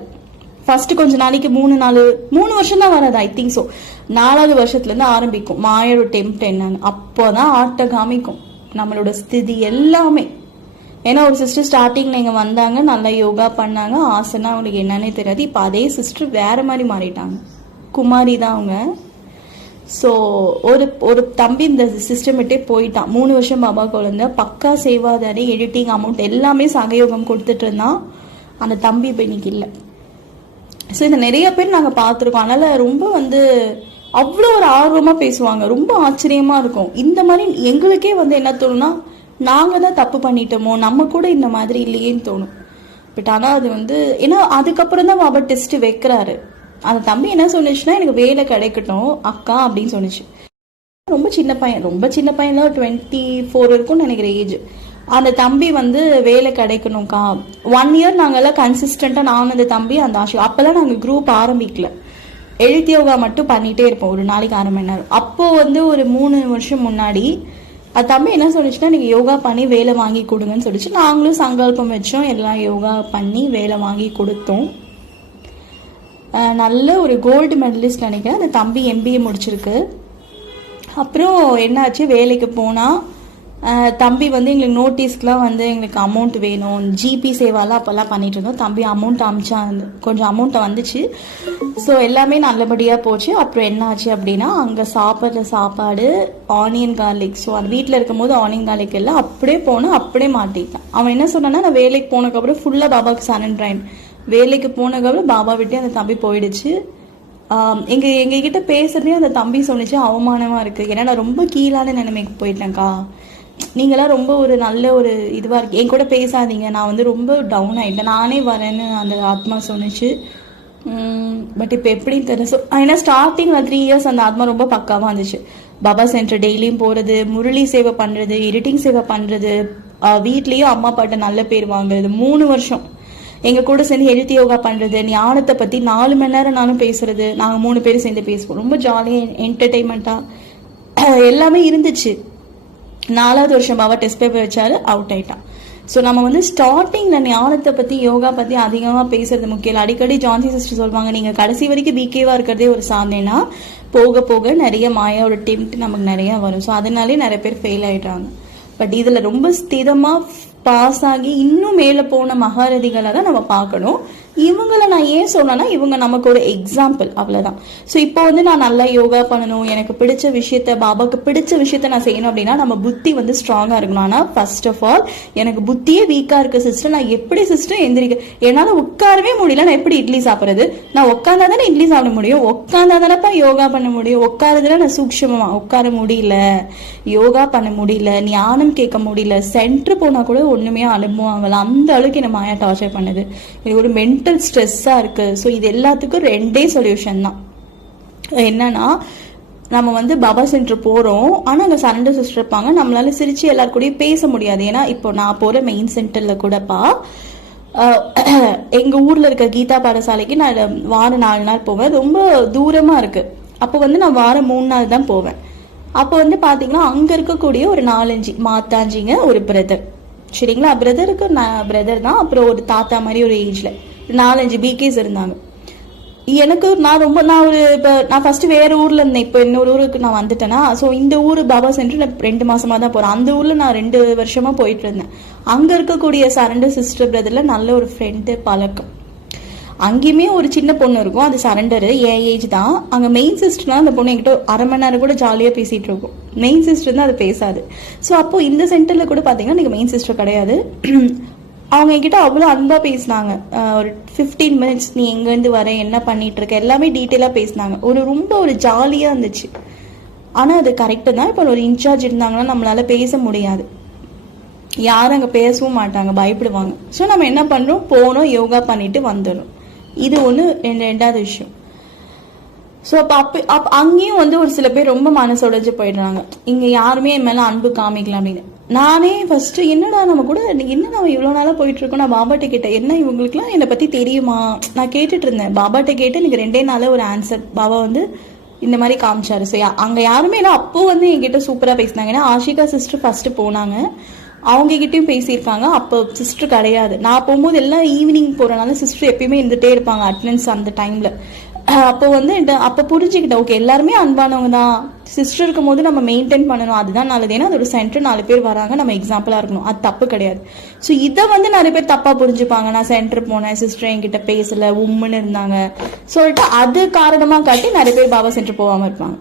ஃபர்ஸ்ட் கொஞ்ச நாளைக்கு மூணு நாலு மூணு வருஷம் தான் வராது ஐ திங்க் ஸோ நாலாவது வருஷத்துல இருந்து ஆரம்பிக்கும். மாயோட டெம்ப்ட் என்னன்னு. அப்போதான் ஆட்ட காமிக்கும். நம்மளோட ஸ்திதி எல்லாமே. ஏன்னா ஒரு சிஸ்டர் ஸ்டார்டிங்ல இங்க வந்தாங்க நல்லா யோகா பண்ணாங்க ஆசனா அவங்களுக்கு என்னன்னே தெரியாது. இப்போ அதே சிஸ்டர் வேற மாதிரி மாறிட்டாங்க. குமாரி தான் அவங்க. ஸோ ஒரு ஒரு தம்பி இந்த சிஸ்டம் விட்டே போயிட்டான். மூணு வருஷம் பாபா குழந்த. பக்கா சேவாதாரி எடிட்டிங் அமௌண்ட் எல்லாமே சகயோகம் கொடுத்துட்டு இருந்தான். அந்த தம்பி இப்போ இன்னைக்கு இல்லை. ஸோ இதை நிறைய பேர் நாங்கள் பார்த்துருக்கோம். அதனால் ரொம்ப வந்து அவ்வளோ ஒரு ஆர்வமாக பேசுவாங்க. ரொம்ப ஆச்சரியமா இருக்கும். இந்த மாதிரி எங்களுக்கே வந்து என்ன தோணும்னா நாங்கள் தான் தப்பு பண்ணிட்டோமோ நம்ம கூட இந்த மாதிரி இல்லையேன்னு தோணும். பட் ஆனால் அது வந்து ஏன்னா அதுக்கப்புறம் தான் பாபா டெஸ்ட்டு வைக்கிறாரு. அந்த தம்பி என்ன சொன்னுச்சுன்னா எனக்கு வேலை கிடைக்கட்டும் அக்கா அப்படின்னு சொன்னிச்சு. ரொம்ப சின்ன பையன். ரொம்ப சின்ன பையன் தான். டுவெண்ட்டி ஃபோர் இருக்கும்னு நினைக்கிற ஏஜ் அந்த தம்பி வந்து வேலை கிடைக்கணும்க்கா. ஒன் இயர் நாங்கெல்லாம் கன்சிஸ்டண்ட்டாக நான் அந்த தம்பி அந்த ஆஷு அப்போல்லாம் நாங்கள் குரூப் ஆரம்பிக்கல. எழுத்து யோகா மட்டும் பண்ணிகிட்டே இருப்போம் ஒரு நாளைக்கு அரை மணி நேரம். அப்போது வந்து ஒரு மூணு வருஷம் முன்னாடி அது தம்பி என்ன சொல்லிச்சுன்னா நீங்கள் யோகா பண்ணி வேலை வாங்கி கொடுங்கன்னு சொல்லிச்சு. நாங்களும் சங்கல்பம் வச்சோம் எல்லாம் யோகா பண்ணி வேலை வாங்கி கொடுத்தோம். நல்ல ஒரு கோல்டு மெடலிஸ்ட் நினைக்கிறேன். அந்த தம்பி எம்பிஏ முடிச்சிருக்கு. அப்புறம் என்னாச்சு? வேலைக்கு போனால் தம்பி வந்து எங்களுக்கு நோட்டீஸ்க்கெலாம் வந்து எங்களுக்கு அமௌண்ட் வேணும். ஜிபி சேவாலாம் அப்போல்லாம் பண்ணிட்டு இருந்தோம். தம்பி அமௌண்ட் அமிச்சா கொஞ்சம் அமௌண்ட்டை வந்துச்சு. ஸோ எல்லாமே நல்லபடியாக போச்சு. அப்புறம் என்ன ஆச்சு அப்படின்னா அங்கே சாப்பிட்ற சாப்பாடு ஆனியன் கார்லிக் ஸோ அது வீட்டில் இருக்கும்போது ஆனியன் கார்லிக் எல்லாம் அப்படியே போனால் அப்படியே மாட்டிக்கிட்டான். அவன் என்ன சொன்னான்னா நான் வேலைக்கு போனதுக்கப்புறம் ஃபுல்லாக பாபாவுக்கு சரண்ட்ராயின் வேலைக்கு போனதுக்கப்புறம் பாபா விட்டு அந்த தம்பி போயிடுச்சு. எங்கள் எங்ககிட்ட பேசுகிறதே அந்த தம்பி சொன்னிச்சு அவமானமாக இருக்குது ஏன்னா நான் ரொம்ப கீழான நிலைமைக்கு போயிட்டேன்க்கா. நீங்களாம் ரொம்ப ஒரு நல்ல ஒரு இதுவாக இருக்கு. என் கூட பேசாதீங்க. நான் வந்து ரொம்ப டவுன் ஆகிட்டேன் நானே வரேன்னு அந்த ஆத்மா சொன்னிச்சு. பட் இப்போ எப்படின்னு தெரியல. ஸோ ஏன்னா ஸ்டார்டிங்கில் த்ரீ இயர்ஸ் அந்த ஆத்மா ரொம்ப பக்காவாக இருந்துச்சு. பாபா சென்டர் டெய்லியும் போகிறது முரளி சேவை பண்ணுறது எடிட்டிங் சேவை பண்ணுறது வீட்லேயும் அம்மா பாட்டை நல்ல பேர் வாங்குறது மூணு வருஷம். எங்கள் கூட சேர்ந்து எழுத்து யோகா பண்ணுறது ஞானத்தை பற்றி நாலு மணி நேரம் நானும் பேசுறது நாங்கள் மூணு பேரும் சேர்ந்து பேசுவோம். ரொம்ப ஜாலியாக என்டர்டெயின்மெண்ட்டாக எல்லாமே இருந்துச்சு. நாலாவது வருஷம் டெஸ்ட் பேப்பர் வச்சாரு அவுட் ஆயிட்டான். ஸோ நம்ம வந்து ஸ்டார்டிங்ல ஞானத்தை பத்தி யோகா பத்தி அதிகமா பேசுறது முக்கியம் அடிக்கடி ஜான்சி சிஸ்டர் சொல்லுவாங்க நீங்க கடைசி வரைக்கும் பிகேவா இருக்கிறதே ஒரு சாதனைனா போக போக நிறைய மாயாவோட டெம்ட் நமக்கு நிறைய வரும். ஸோ அதனாலே நிறைய பேர் ஃபெயில் ஆயிடுறாங்க. பட் இதுல ரொம்ப ஸ்திரமா பாஸ் ஆகி இன்னும் மேல போன மகாரதிகளை தான் நம்ம பார்க்கணும். இவங்கள நான் ஏன் சொன்னேன்னா இவங்க நமக்கு ஒரு எக்ஸாம்பிள் அவ்வளவுதான். ஸோ இப்போ வந்து நான் நல்லா யோகா பண்ணணும் எனக்கு பிடிச்ச விஷயத்த பாபாக்கு பிடிச்ச விஷயத்த நான் செய்யணும் அப்படின்னா நம்ம புத்தி வந்து ஸ்ட்ராங்கா இருக்கணும். ஆனா ஃபர்ஸ்ட் ஆஃப் ஆல் எனக்கு புத்தியே வீக்கா இருக்க சிஸ்டர் நான் எப்படி சிஸ்டர் எந்திரிக்க என்னால உட்காரவே முடியல. நான் எப்படி இட்லி சாப்பிடுறது? நான் உட்காந்தா தானே இட்லி சாப்பிட முடியும்? உட்காந்தா தானேப்பா யோகா பண்ண முடியும்? உட்காரதுல நான் சூக்ஷமா உட்கார முடியல. யோகா பண்ண முடியல. ஞானம் கேட்க முடியல. சென்டர் போனா கூட ஒண்ணுமே அனுபவம் ஆகல அந்த அளவுக்கு என்ன மாயா டார்ச்சர் பண்ணுது. எனக்கு ஒரு மென்டல் ஸ்ட்ரெஸ்ஸாக இருக்குது ஸோ இது எல்லாத்துக்கும் ரெண்டே சொல்யூஷன் தான். என்னன்னா நம்ம வந்து பாபா சென்டர் போகிறோம் ஆனால் அங்கே சரண்டர் சிஸ்டர் இருப்பாங்க. நம்மளால சிரிச்சு எல்லாரு கூடயும் பேச முடியாது. ஏன்னா இப்போ நான் போகிற மெயின் சென்டரில் கூடப்பா எங்கள் ஊரில் இருக்க கீதா பாடசாலைக்கு நான் வாரம் நாலு நாள் போவேன். ரொம்ப தூரமாக இருக்குது அப்போ வந்து நான் வாரம் மூணு நாள் தான் போவேன். அப்போ வந்து பார்த்தீங்கன்னா அங்கே இருக்கக்கூடிய ஒரு நாலஞ்சு மாத்தாஞ்சிங்க ஒரு பிரதர் சரிங்களா? பிரதருக்கு நான் பிரதர் தான். அப்புறம் ஒரு தாத்தா மாதிரி ஒரு ஏஜில் நாலஞ்சு பிகேஸ் இருந்தாங்க. எனக்கு நான் ரொம்ப நான் ஒரு இப்போ நான் ஃபஸ்ட்டு வேறு ஊரில் இருந்தேன். இப்போ இன்னொரு ஊருக்கு நான் வந்துட்டேன்னா ஸோ இந்த ஊர் பாபா சென்டர் நான் ரெண்டு மாதமாக தான் போகிறேன் அந்த ஊரில் நான் ரெண்டு வருஷமாக போயிட்டு இருந்தேன். அங்கே இருக்கக்கூடிய சரண்டர் சிஸ்டர் பிரதரில் நல்ல ஒரு ஃப்ரெண்டு பழக்கம். அங்கேயுமே ஒரு சின்ன பொண்ணு இருக்கும். அது சரண்டர் என் ஏஜ் தான். அங்கே மெயின் சிஸ்டர்னால் அந்த பொண்ணு என்கிட்ட அரை மணி நேரம் கூட ஜாலியாக பேசிகிட்டு இருக்கும். மெயின் சிஸ்டர் தான் அது பேசாது. ஸோ அப்போது இந்த சென்டரில் கூட பார்த்தீங்கன்னா நீங்கள் மெயின் சிஸ்டர் கிடையாது. அவங்க என்கிட்ட அவ்வளோ அன்பாக பேசினாங்க. ஒரு ஃபிஃப்டீன் மினிட்ஸ் நீ எங்கேருந்து வர என்ன பண்ணிட்டு இருக்க எல்லாமே டீட்டெயிலாக பேசினாங்க. ஒரு ரொம்ப ஒரு ஜாலியாக இருந்துச்சு. ஆனால் அது கரெக்டு தான். இப்போ ஒரு இன்சார்ஜ் இருந்தாங்கன்னா நம்மளால பேச முடியாது. யாரும் அங்கே பேசவும் மாட்டாங்க பயப்படுவாங்க. ஸோ நம்ம என்ன பண்ணுறோம் போனோம் யோகா பண்ணிட்டு வந்துடும் இது ஒன்று ரெண்டாவது விஷயம். ஸோ அப்போ அப்போ அப் அங்கேயும் வந்து ஒரு சில பேர் ரொம்ப மனசுடைஞ்சு போயிடுறாங்க. இங்கே யாருமே என் மேலே அன்பு காமிக்கலாம் அப்படின்னு. நானே ஃபர்ஸ்ட் என்னடா நம்ம கூட என்ன நம்ம இவ்வளோ நாளாக போயிட்டு இருக்கோம் நான் பாபாட்ட கேட்டேன் என்ன இவங்களுக்குலாம் என்னை பற்றி தெரியுமா? நான் கேட்டுட்டு இருந்தேன் பாபாட்ட கேட்டு எனக்கு ரெண்டே நாளில் ஒரு ஆன்சர் பாபா வந்து இந்த மாதிரி காமிச்சாரு ஸோ அங்கே யாருமே இல்லை. அப்போ வந்து என்கிட்ட சூப்பராக பேசினாங்க. ஏன்னா ஆஷிகா சிஸ்டர் ஃபர்ஸ்ட் போனாங்க. அவங்க கிட்டேயும் பேசியிருக்காங்க. அப்போ சிஸ்டர் கிடையாது. நான் போகும்போது எல்லாம் ஈவினிங் போகிறனால சிஸ்டர் எப்பயுமே இருந்துகிட்டே இருப்பாங்க அட்டண்டன்ஸ் அந்த டைமில் அப்போ வந்து என்கிட்ட- அப்போ புரிஞ்சுக்கிட்டேன். ஓகே எல்லாருமே அன்பானவங்க தான். சிஸ்டர் இருக்கும் போது நம்ம மெயின்டைன் பண்ணணும். அதுதான் நல்லது. ஏன்னா அதோட சென்டர் நாலு பேர் வராங்க. நம்ம எக்ஸாம்பிளாக இருக்கணும். அது தப்பு கிடையாது. ஸோ இதை வந்து நிறைய பேர் தப்பாக புரிஞ்சுப்பாங்க. நான் சென்டர் போனேன் சிஸ்டர் என்கிட்ட பேசல உம்முன்னு இருந்தாங்க. சொல்லிட்டு அது காரணமாக காட்டி நிறைய பேர் பாபா சென்டர் போகாமல் இருப்பாங்க.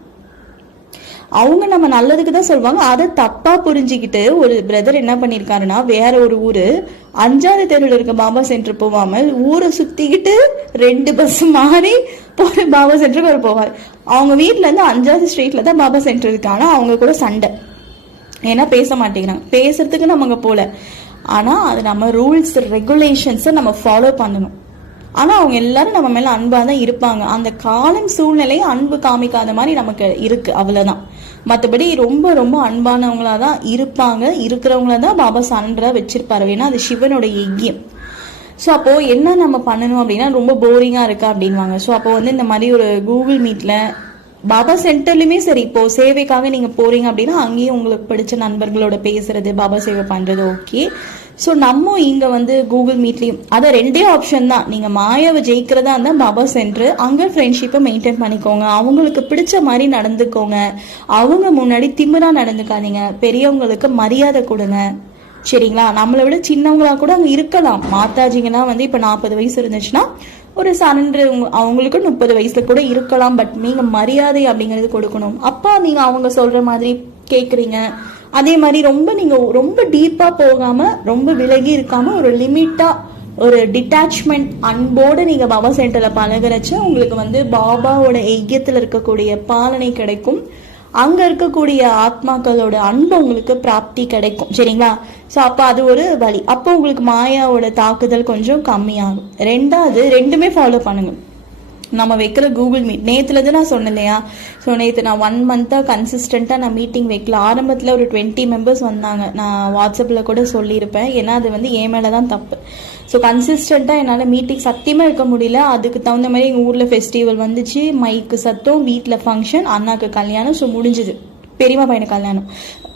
அவங்க நம்ம நல்லதுக்கு தான் சொல்லுவாங்க அதை தப்பா புரிஞ்சுக்கிட்டு ஒரு பிரதர் என்ன பண்ணிருக்காருன்னா வேற ஒரு ஊரு அஞ்சாவது தெருவில் இருக்க பாபா சென்டர் போவாம ஊரை சுத்திக்கிட்டு ரெண்டு பஸ் மாறி போற பாபா சென்டருக்கு அவர் போவார். அவங்க வீட்டுல இருந்து அஞ்சாவது ஸ்ட்ரீட்ல தான் பாபா சென்டர் இருக்கு. ஆனா அவங்க கூட சண்டை. ஏன்னா பேச மாட்டேங்கிறாங்க. பேசுறதுக்கு நம்ம அங்க போல. ஆனா அது நம்ம ரூல்ஸ் ரெகுலேஷன்ஸை நம்ம ஃபாலோ பண்ணணும். ஆனா அவங்க எல்லாரும் நம்ம மேல அன்பா தான் இருப்பாங்க. அந்த காலம் சூழ்நிலையை அன்பு காமிக்காத மாதிரி நமக்கு இருக்கு. அவ்வளவுதான். மற்றபடி ரொம்ப ரொம்ப அன்பானவங்களாக தான் இருப்பாங்க. இருக்கிறவங்கள தான் பாபா சன்றா வச்சிருப்பாரு. ஏன்னா அது சிவனோட யஜ்யம். ஸோ அப்போ என்ன நம்ம பண்ணணும் அப்படின்னா ரொம்ப போரிங்காக இருக்கா அப்படின்வாங்க ஸோ அப்போ வந்து இந்த மாதிரி ஒரு கூகுள் மீட்ல பாபா சென்டர்லயுமே சரி இப்போ சேவைக்காக நீங்க போறீங்க அப்படின்னா அங்கேயும் உங்களுக்கு பிடிச்ச நண்பர்களோட பேசுறது பாபா சேவை பண்றது ஓகே ஸோ நம்ம இங்கே வந்து கூகுள் மீட்லேயும் அதை ரெண்டே ஆப்ஷன் தான். நீங்கள் மாயாவை ஜெயிக்கிறதா இருந்தால் பாபா சென்று அங்கே ஃப்ரெண்ட்ஷிப்பை மெயின்டைன் பண்ணிக்கோங்க. அவங்களுக்கு பிடிச்ச மாதிரி நடந்துக்கோங்க. அவங்க முன்னாடி திமிரா நடந்துக்காதீங்க. பெரியவங்களுக்கு மரியாதை கொடுங்க. சரிங்களா? நம்மளை விட சின்னவங்களா கூட அங்கே இருக்கலாம். மாதாஜிங்கன்னா வந்து இப்போ நாற்பது வயசு இருந்துச்சுன்னா ஒரு சனன்று அவங்களுக்கு முப்பது வயசுல கூட இருக்கலாம். பட் நீங்கள் மரியாதை அப்படிங்கிறது கொடுக்கணும். அப்பா நீங்கள் அவங்க சொல்ற மாதிரி கேட்குறீங்க அதே மாதிரி ரொம்ப நீங்க ரொம்ப டீப்பா போகாம ரொம்ப விலகி இருக்காம ஒரு லிமிட்டா ஒரு டிட்டாச்மெண்ட் அன்போடு நீங்கள் பாபா சென்டரில் பழகிறச்ச உங்களுக்கு வந்து பாபாவோட ஐக்கியத்தில் இருக்கக்கூடிய பாலனை கிடைக்கும். அங்கே இருக்கக்கூடிய ஆத்மாக்களோட அன்பு உங்களுக்கு பிராப்தி கிடைக்கும். சரிங்களா? ஸோ அப்போ அது ஒரு வழி. அப்போ உங்களுக்கு மாயாவோட தாக்குதல் கொஞ்சம் கம்மியாகும். ரெண்டாவது ரெண்டுமே ஃபாலோ பண்ணுங்கள் நம்ம வைக்கிற கூகுள் மீட் நேற்றுல தான் நான் சொன்னேன் இல்லையா ஸோ நேற்று நான் ஒன் மந்த்தாக கன்சிஸ்டண்ட்டாக நான் மீட்டிங் வைக்கல. ஆரம்பத்தில் ஒரு டுவெண்ட்டி மெம்பர்ஸ் வந்தாங்க. நான் வாட்ஸ்அப்பில் கூட சொல்லியிருப்பேன். ஏன்னா அது வந்து என் மேலே தான் தப்பு ஸோ கன்சிஸ்டண்ட்டாக என்னால் மீட்டிங் சத்தியமாக இருக்க முடியல. அதுக்கு தகுந்த மாதிரி எங்கள் ஊரில் ஃபெஸ்டிவல் வந்துச்சு. மைக்கு சத்தம் வீட்டில் ஃபங்க்ஷன் அண்ணாக்கு கல்யாணம். ஸோ முடிஞ்சுது. பெரியம்மா பையனுக்கு கல்யாணம்.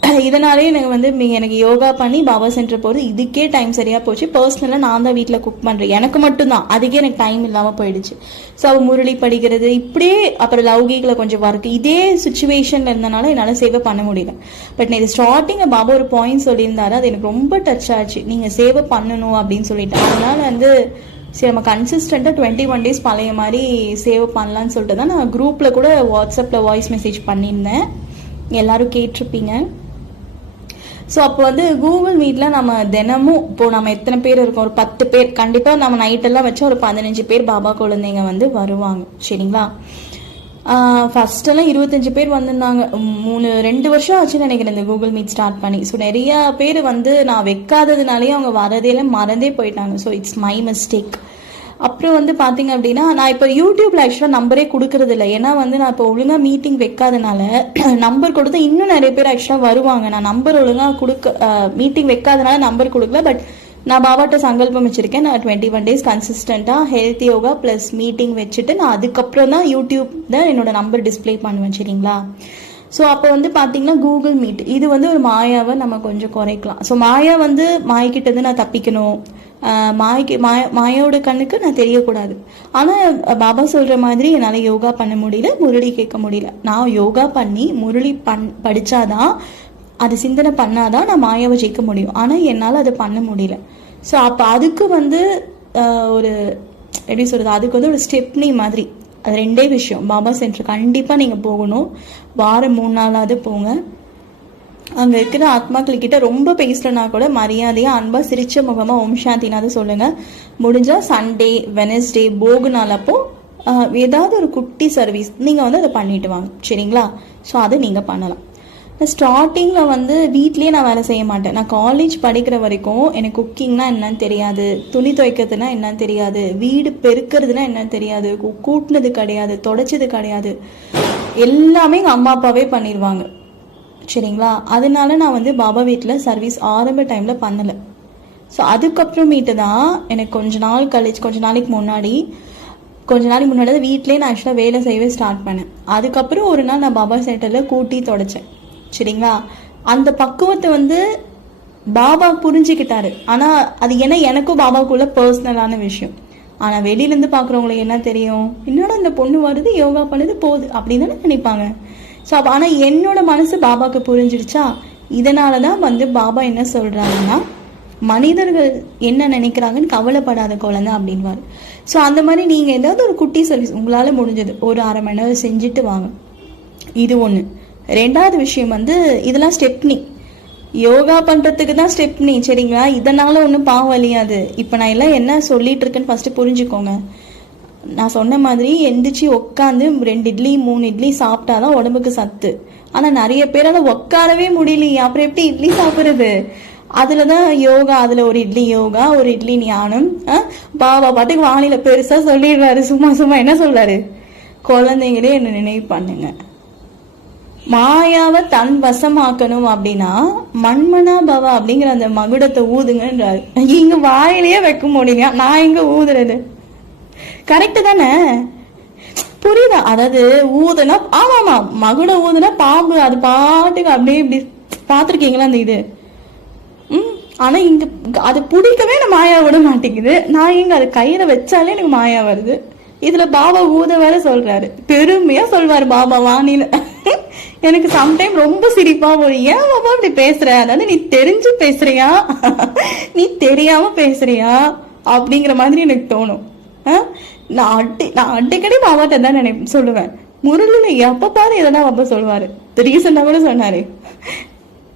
இதனாலே எனக்கு வந்து மீ- எனக்கு யோகா பண்ணி பாபா சென்டர் போகிறது இதுக்கே டைம் சரியாக போச்சு. பர்சனலாக நான் தான் வீட்டில் குக் பண்ணுறேன் எனக்கு மட்டும்தான். அதுக்கே எனக்கு டைம் இல்லாமல் போயிடுச்சு. ஸோ அவள் முரளி படிக்கிறது இப்படியே அப்புறம் லௌகிகளை கொஞ்சம் ஒர்க் இதே சுச்சுவேஷனில் இருந்தனால என்னால் சேவை பண்ண முடியல. பட் நான் இது ஸ்டார்டிங்கில் பாபா ஒரு பாயிண்ட் சொல்லியிருந்தாரு. அது எனக்கு ரொம்ப டச் ஆச்சு. நீங்கள் சேவை பண்ணணும் அப்படின்னு சொல்லிட்டு. அதனால வந்து சரி நம்ம கன்சிஸ்டண்ட்டாக டுவெண்ட்டி ஒன் டேஸ் பழைய மாதிரி சேவ் பண்ணலான்னு சொல்லிட்டு தான் நான் குரூப்பில் கூட வாட்ஸ்அப்பில் வாய்ஸ் மெசேஜ் பண்ணியிருந்தேன். எல்லாரும் கேட்டிருப்பீங்க. ஸோ அப்போ வந்து கூகுள் மீட்டில் நம்ம தினமும் இப்போ நம்ம எத்தனை பேர் இருக்கோம்? ஒரு பத்து பேர். கண்டிப்பாக நம்ம நைட்டெல்லாம் வச்சா ஒரு பதினஞ்சு பேர் பாபா குழந்தைங்க வந்து வருவாங்க. சரிங்களா? ஃபர்ஸ்ட் எல்லாம் இருபத்தஞ்சு பேர் வந்திருந்தாங்க. மூணு ரெண்டு வருஷம் ஆச்சுன்னு நினைக்கிறேன் இந்த கூகுள் மீட் ஸ்டார்ட் பண்ணி. ஸோ நிறைய பேர் வந்து நான் வைக்காததுனாலே அவங்க வரதே மறந்தே போயிட்டாங்க. ஸோ இட்ஸ் மை மிஸ்டேக் அப்புறம் வந்து பார்த்தீங்க அப்படின்னா நான் இப்போ யூடியூப்பில் ஆக்சுவலாக நம்பரே கொடுக்கறது இல்லை ஏன்னா வந்து நான் இப்போ ஒழுங்காக மீட்டிங் வைக்காதனால நம்பர் கொடுத்து இன்னும் நிறைய பேர் ஆக்சுவலாக வருவாங்க. நான் நம்பர் ஒழுங்காக கொடுக்க மீட்டிங் வைக்காதனால நம்பர் கொடுக்கல. பட் நான் பாபாட்ட சங்கல்பம் வச்சுருக்கேன். நான் டுவெண்ட்டி ஒன் டேஸ் கன்சிஸ்டண்ட்டாக ஹெல்த் யோகா ப்ளஸ் மீட்டிங் வச்சுட்டு நான் அதுக்கப்புறம் தான் யூடியூப் தான் என்னோட நம்பர் டிஸ்ப்ளே பண்ணுவேன். சரிங்களா? ஸோ அப்போ வந்து பார்த்தீங்கன்னா கூகுள் மீட் இது வந்து ஒரு மாயாவை நம்ம கொஞ்சம் குறைக்கலாம். ஸோ மாயா வந்து மாய்கிட்ட நான் தப்பிக்கணும். மாய்க்கு மாய மாயோட கண்ணுக்கு நான் தெரியக்கூடாது. ஆனால் பாபா சொல்கிற மாதிரி என்னால் யோகா பண்ண முடியல முரளி கேட்க முடியல. நான் யோகா பண்ணி முரளி பண் படித்தாதான் அது சிந்தனை பண்ணாதான் நான் மாயாவை ஜெயிக்க முடியும். ஆனால் என்னால் அதை பண்ண முடியல. ஸோ அப்போ அதுக்கு வந்து ஒரு எப்படி சொல்கிறது அதுக்கு வந்து ஒரு ஸ்டெப்னி மாதிரி. அது ரெண்டே விஷயம். பாபா சென்டர் கண்டிப்பாக நீங்கள் போகணும். வாரம் மூணு நாளாவது போங்க. அங்கே இருக்கிற ஆத்மாக்கள் கிட்ட ரொம்ப பேசலனா கூட மரியாதையாக அன்பாக சிரிச்ச முகமாக ஓம் சாந்தினாவது சொல்லுங்கள் முடிஞ்சால் சண்டே வெனஸ்டே போகு நாள் அப்போ ஏதாவது ஒரு குட்டி சர்வீஸ் நீங்கள் வந்து அதை பண்ணிட்டு வாங்க. சரிங்களா? ஸோ அதை நீங்கள் பண்ணலாம். ஸ்டார்டிங்கில் வந்து வீட்லேயே நான் வேலை செய்ய மாட்டேன். நான் காலேஜ் படிக்கிற வரைக்கும் எனக்கு குக்கிங்னா என்னன்னு தெரியாது. துணி துவைக்கிறதுனா என்னன்னு தெரியாது. வீடு பெருக்கிறதுனா என்னன்னு தெரியாது. கூட்டினது கிடையாது. தொடச்சது கிடையாது. எல்லாமே எங்கள் அம்மா அப்பாவே பண்ணிடுவாங்க. சரிங்களா? அதனால நான் வந்து பாபா வீட்டில் சர்வீஸ் ஆரம்ப டைமில் பண்ணலை. ஸோ அதுக்கப்புறமேட்டு தான் எனக்கு கொஞ்ச நாள் கழிச்சு கொஞ்ச நாளைக்கு முன்னாடி கொஞ்ச நாளைக்கு முன்னாடி தான் வீட்டிலேயே நான் ஆக்சுவலாக வேலை செய்யவே ஸ்டார்ட் பண்ணேன். அதுக்கப்புறம் ஒரு நாள் நான் பாபா சென்டரில் கூட்டி தொடச்சேன். சரிங்களா? அந்த பக்குவத்தை வந்து பாபா புரிஞ்சுக்கிட்டாரு. ஆனால் அது ஏன்னா எனக்கும் பாபாவுக்குள்ள பர்சனலான விஷயம். ஆனால் வெளியிலேருந்து பார்க்குறவங்களுக்கு என்ன தெரியும்? என்னடா இந்த பொண்ணு வருது யோகா பண்ணுது போகுது அப்படின்னு தானே நினைப்பாங்க. ஸோ அப்போ ஆனால் என்னோட மனசு பாபாவுக்கு புரிஞ்சிடுச்சா? இதனால தான் வந்து பாபா என்ன சொல்கிறாங்கன்னா மனிதர்கள் என்ன நினைக்கிறாங்கன்னு கவலைப்படாத குழந்தை அப்படின்வாரு ஸோ அந்த மாதிரி நீங்கள் ஏதாவது ஒரு குட்டி சர்வீஸ் உங்களால் முடிஞ்சது. ஒரு அரை மணி நேரம் செஞ்சுட்டு வாங்க. இது ஒன்று ரெண்டாவது விஷயம் வந்து இதெல்லாம் ஸ்டெப்னி. யோகா பண்ணுறதுக்கு தான் ஸ்டெப்னி சரிங்களா? இதனால் ஒன்றும் பாவம் வலியாது இப்போ நான் எல்லாம் என்ன சொல்லிட்டு இருக்கேன்னு ஃபஸ்ட்டு புரிஞ்சுக்கோங்க. நான் சொன்ன மாதிரி எந்திரிச்சு உட்காந்து ரெண்டு இட்லி மூணு இட்லி சாப்பிட்டாதான் உடம்புக்கு சத்து. ஆனால் நிறைய பேரால உட்காரவே முடியலையே. அப்புறம் எப்படி இட்லி சாப்பிட்றது? அதில் தான் யோகா அதில் ஒரு இட்லி யோகா ஒரு இட்லி ஞானம். பாபா பாட்டுக்கு வானில பெருசாக சொல்லிடுறாரு. சும்மா சும்மா என்ன சொல்றாரு? குழந்தைங்களே என்ன நினைவு பண்ணுங்க. மாயாவை தன் வசமாக்கணும் அப்படின்னா மண்மனா பவா அப்படிங்கிற அந்த மகுடத்தை ஊதுங்கன்றாரு. இங்க வாயிலேயே வைக்க முடியலையா? நான் எங்க ஊதுறது? கரெக்டு தானே? புரியுதா? அதாவது ஊதுனா ஆமா மகுட ஊதுனா பாம்பு அது பாட்டுக்கு அப்படியே இப்படி பார்த்துருக்கீங்களா அந்த இது? ம் ஆனால் இங்கே அது பிடிக்கவே நான் மாயா விட மாட்டேங்குது. நான் இங்கே அது கையில வச்சாலே எனக்கு மாயா வருது. இதில் பாபா ஊத வேற சொல்றாரு. பெருமையாக சொல்வார் பாபா வாணியில எனக்கு சம்டைம் ரொம்ப சிரிப்பா வரும். ஏன் பாபா இப்படி பேசுற? அதாவது நீ தெரிஞ்சு பேசுறியா? நீ தெரியாம பேசுறியா? அப்படிங்கிற மாதிரி எனக்கு தோணும். நான் அடி நான் அடிக்கடி பாபாட்ட தான் நினை சொல்லுவேன். முருகல எப்ப பாரு எதனா அப்பா சொல்லுவாரு. ரீசெண்டாக கூட சொன்னாரு.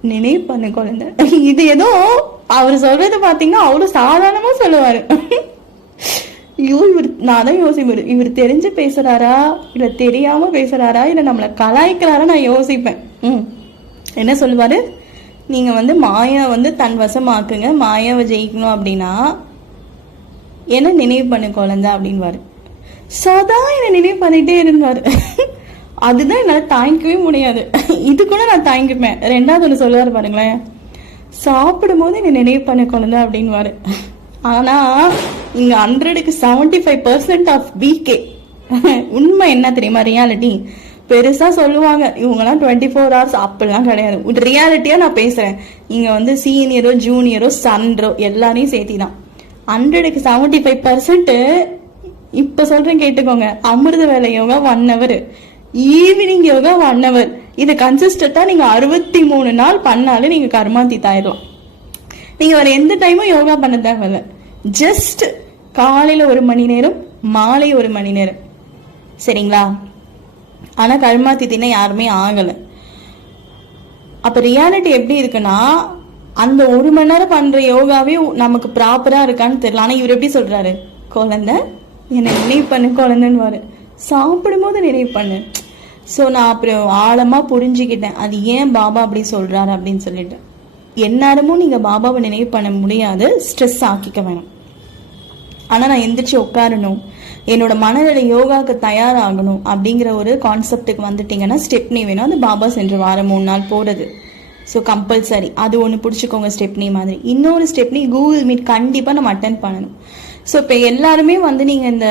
நினைவு பண்ணு குழந்தை. இது ஏதோ அவர் சொல்றது பாத்தீங்கன்னா அவரு சாதாரணமா சொல்லுவாரு. ஐயோ இவர் நான் தான் யோசிப்பேன். இவர் தெரிஞ்சு பேசுறாரா? இல்ல தெரியாம பேசுறாரா? இல்ல நம்மள கலாய்க்கிறாரா? நான் யோசிப்பேன். ம். என்ன சொல்லுவாரு? நீங்க வந்து மாயா வந்து தன் வசமாக்குங்க. மாயாவை ஜெயிக்கணும் அப்படின்னா என்ன நினைவு பண்ணு குழந்தை அப்படின்வாரு சதா என்னை நினைவு பண்ணிட்டே இருந்தாரு அதுதான் என்னால் தாங்கிக்கவே முடியாது. இது கூட நான் தாங்கிப்பேன். ரெண்டாவது ஒன்று சொல்லுவார் பாருங்களேன். சாப்பிடும் போது என்னை நினைவு பண்ண குழந்தை அப்படின்வாரு ஆனா இங்க ஹண்ட்ரடுக்கு seventy five percent of PK உண்மை என்ன தெரியுமா? ரியாலிட்டி பெருசா சொல்லுவாங்க. இவங்கெல்லாம் டுவெண்ட்டி ஃபோர் ஹவர்ஸ் அப்படிலாம் கிடையாது. ரியாலிட்டியா நான் பேசுறேன். இங்க வந்து சீனியரோ ஜூனியரோ சன்ரோ எல்லாரையும் சேர்த்தி தான் ஹண்ட்ரடுக்கு செவன்டி ஃபைவ் பர்சன்ட்டு இப்போ சொல்றேன் கேட்டுக்கோங்க. அமிர்த வேலை yoga one hour evening yoga one hour இது கன்சிஸ்டண்டா நீங்க அறுபத்தி மூணு நாள் பண்ணாலே நீங்கள் கர்மாந்தி தாயிடலாம் நீங்க வேறு எந்த டைமும் யோகா பண்ண தேவையில்ல. ஜஸ்ட் காலையில ஒரு மணி நேரம் மாலை ஒரு மணி நேரம். சரிங்களா? ஆனா கர்மாத்தீத்தினா யாருமே ஆகலை. அப்போ ரியாலிட்டி எப்படி இருக்குன்னா அந்த ஒரு மணி நேரம் பண்ற யோகாவே நமக்கு ப்ராப்பரா இருக்கான்னு தெரியல. ஆனா இவர் எப்படி சொல்றாரு? குழந்தை என்னை நினைவு பண்ணு குழந்தைன்னு சாப்பிடும்போது நினைவு பண்ணு. ஸோ நான் அப்புறம் ஆழமா புரிஞ்சுக்கிட்டேன். அது ஏன் பாபா அப்படி சொல்றாரு அப்படின்னு சொல்லிட்டு. எந்நேரமும் நீங்க பாபாவை நினைவு பண்ண முடியாது. ஸ்ட்ரெஸ் ஆக்கிக்க வேணும். ஆனா நான் எந்திரிச்சு உட்காரணும். என்னோட மனநிலை யோகாக்கு தயாராகணும் அப்படிங்கிற ஒரு கான்செப்டுக்கு வந்துட்டீங்கன்னா ஸ்டெப்னி வேணும். அது பாபா சென்று வாரம் மூணு நாள் போறது. ஸோ கம்பல்சரி அது ஒன்று பிடிச்சிக்கோங்க ஸ்டெப்னி மாதிரி. இன்னொரு ஸ்டெப்னி கூகுள் மீட் கண்டிப்பாக நம்ம அட்டன் பண்ணணும். ஸோ இப்போ எல்லாருமே வந்து நீங்கள் இந்த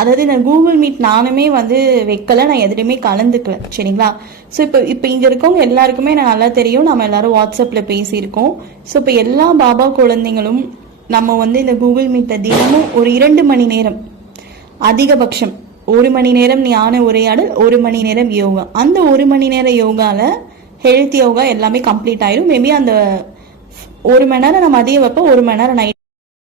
அதாவது இந்த கூகுள் மீட் நானுமே வந்து வைக்கல நான் எதுலையுமே கலந்துக்கல சரிங்களா? ஸோ இப்போ இப்போ இங்கே இருக்கவங்க எல்லாருக்குமே நான் நல்லா தெரியும். நம்ம எல்லாரும் வாட்ஸ்அப்பில் பேசியிருக்கோம். ஸோ இப்போ எல்லா பாபா குழந்தைங்களும் நம்ம வந்து இந்த கூகுள் மீட்டை தினமும் ஒரு இரண்டு மணி நேரம் அதிகபட்சம் ஒரு மணி நேரம் ஞான உரையாடல் ஒரு மணி நேரம் யோகா. அந்த ஒரு மணி நேரம் யோகாவில் ஹெல்த் யோகா எல்லாமே கம்ப்ளீட் ஆயிரும். மேபி அந்த ஒரு மணி நேரம் நம்ம மதியம் வைப்போம் ஒரு மணி நேரம் நைட்